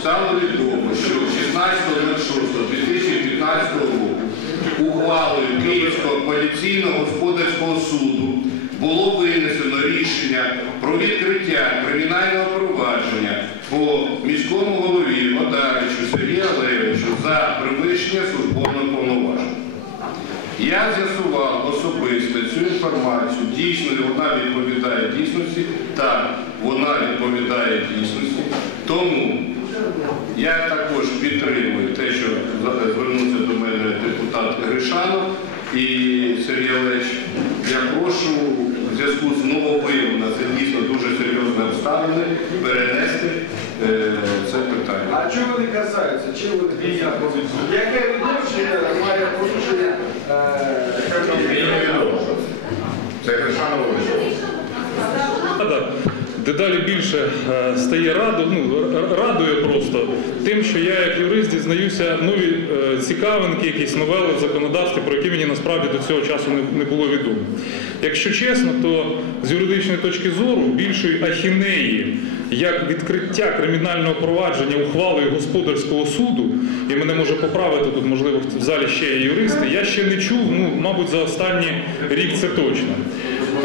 стало відомо, що 16.06.2015 року ухвалою Київського апеляційного господарського суду було винесено рішення про відкриття кримінального провадження по міському голові Одаричу Сергію Олеговичу за перевищення службовного повноваження. Я з'ясував особисто цю інформацію. Дійсно, вона відповідає дійсності. Так, вона відповідає дійсності. Тому я також підтримую те, що звернувся до мене депутат Гришанов і Сергій Олегович. Я прошу в зв'язку з нововиявлено, це дійсно дуже серйозні обставини, перенести е, це питання. А чого вони касаються? Чим вони касаються? Яке відношення має порушення е, Це Гришанов. Рада дедалі більше е, стає раду, ну, радує просто тим, що я як юрист дізнаюся нові е, цікавинки, якісь новели в законодавстві, про які мені насправді до цього часу не було відомо. Якщо чесно, то з юридичної точки зору більшої ахінеї, як відкриття кримінального провадження ухвалою господарського суду, і мене може поправити тут, можливо, в залі ще є юристи, я ще не чув, ну, мабуть, за останній рік це точно.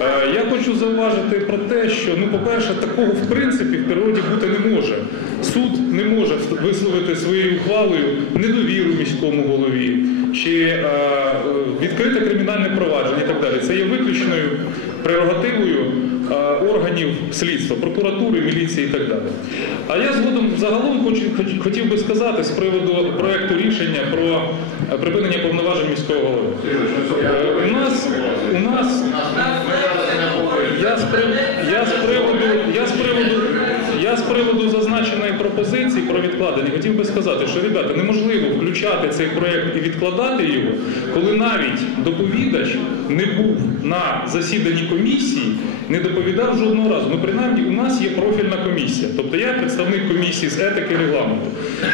Е, Я хочу зауважити про те, що, ну, по-перше, такого в принципі в природі бути не може. Суд не може висловити своєю ухвалою недовіру міському голові чи е, е, відкрите кримінальне провадження і так далі. Це є виключною прерогативою органів слідства, прокуратури, міліції і так далі. А я згодом загалом хочу, хотів би сказати з приводу проекту рішення про припинення повноважень міського голови. У нас, у нас я з, прив- я з приводу, я з приводу, я з приводу зазначеної пропозиції про відкладення хотів би сказати, що ребята, неможливо включати цей проєкт і відкладати його, коли навіть доповідач не був на засіданні комісії, не доповідав жодного разу. Ну, принаймні, у нас є профільна комісія. Тобто я представник комісії з етики регламенту.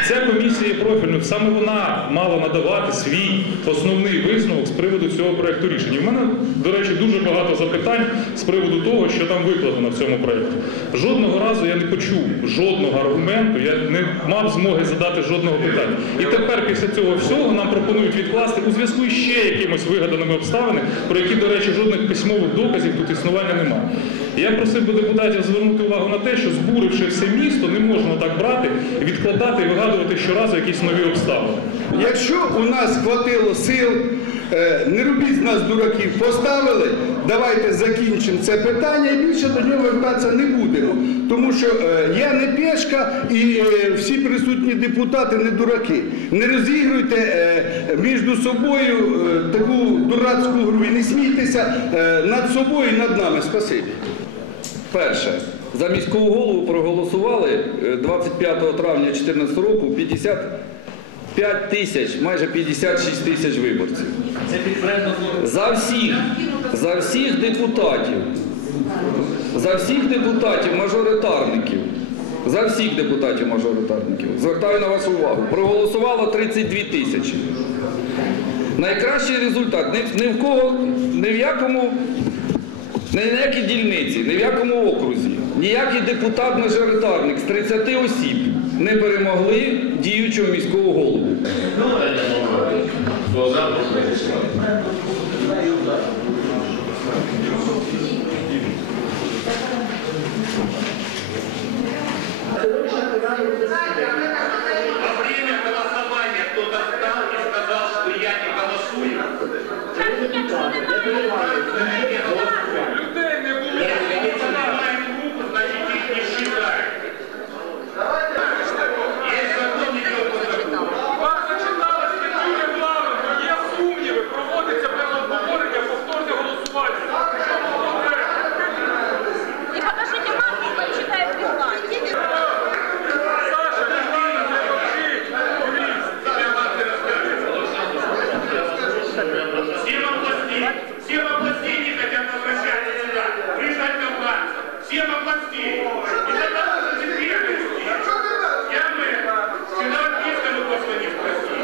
Ця комісія є саме вона мала надавати свій основний висновок з приводу цього проекту рішення. У мене, до речі, дуже багато запитань з приводу того, що там викладено в цьому проєкті. Жодного разу я не почув жодного аргументу, я не мав змоги задати жодного питання. І тепер після цього всього нам пропонують відкласти у зв'язку ще якимось вигаданими обставинами, про які, до речі, жодних письмових доказів тут існування немає. Я просив би депутатів звернути увагу на те, що збуривши все місто, не можна так брати, відкладати і вигадувати щоразу якісь нові обставини. Якщо у нас хватило сил, е, не робіть з нас дураків, поставили, давайте закінчимо це питання і більше до нього вертатися не будемо. Тому що е, я не пешка і е, всі присутні депутати не дураки. Не розігруйте між собою таку дурацьку гру і не смійтеся над собою і над нами. Спасибі. Перше, за міського голову проголосували е, 25 травня 2014 року 55 тисяч, майже 56 тисяч виборців. За всіх, за всіх депутатів, за всіх депутатів мажоритарників, за всіх депутатів мажоритарників, звертаю на вашу увагу, проголосувало 32 тисячі. Найкращий результат ні, ні в кого, ні в якому ні в якій дільниці, ні в якому окрузі, ніякий депутат-мажоритарник з 30 осіб не перемогли діючого міського голову.